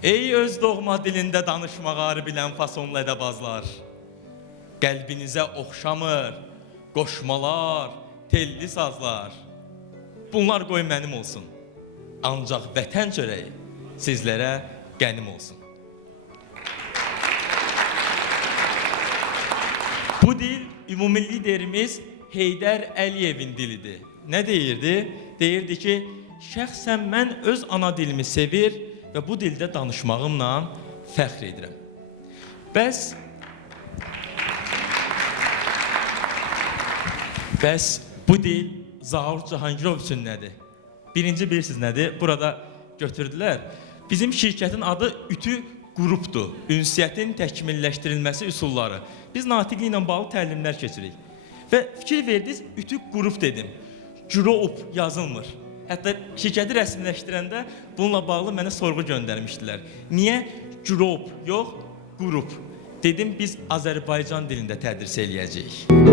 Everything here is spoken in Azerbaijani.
Ey öz doğma dilində danışmağı bilən fasonlu ədəbazlar, qəlbinizə oxşamır, qoşmalar, telli sazlar. Bunlar qoy mənim olsun, ancaq vətən çörəyi sizlərə qənim olsun. Bu dil ümumi liderimiz Heydər Əliyevin dilidir. Nə deyirdi? Deyirdi ki, şəxsən mən öz ana dilimi sevir və bu dildə danışmağımla fəxr edirəm. Bəs bu dil Zaur Cahangirov üçün nədir? Birinci bilirsiniz nədir? Burada götürdülər. Bizim şirkətin adı Ütü qrupdur. Ünsiyyətin təkmilləşdirilməsi üsulları. Biz natiqliklə bağlı təlimlər keçirik. Və fikir verdiniz, Ütü qrup dedim. Group yazılmır. Hətta şirkəti rəsmiləşdirəndə bununla bağlı mənə sorğu göndərmişdilər. Niyə group yox, qrup? Dedim, biz Azərbaycan dilində tədris eləyəcəyik.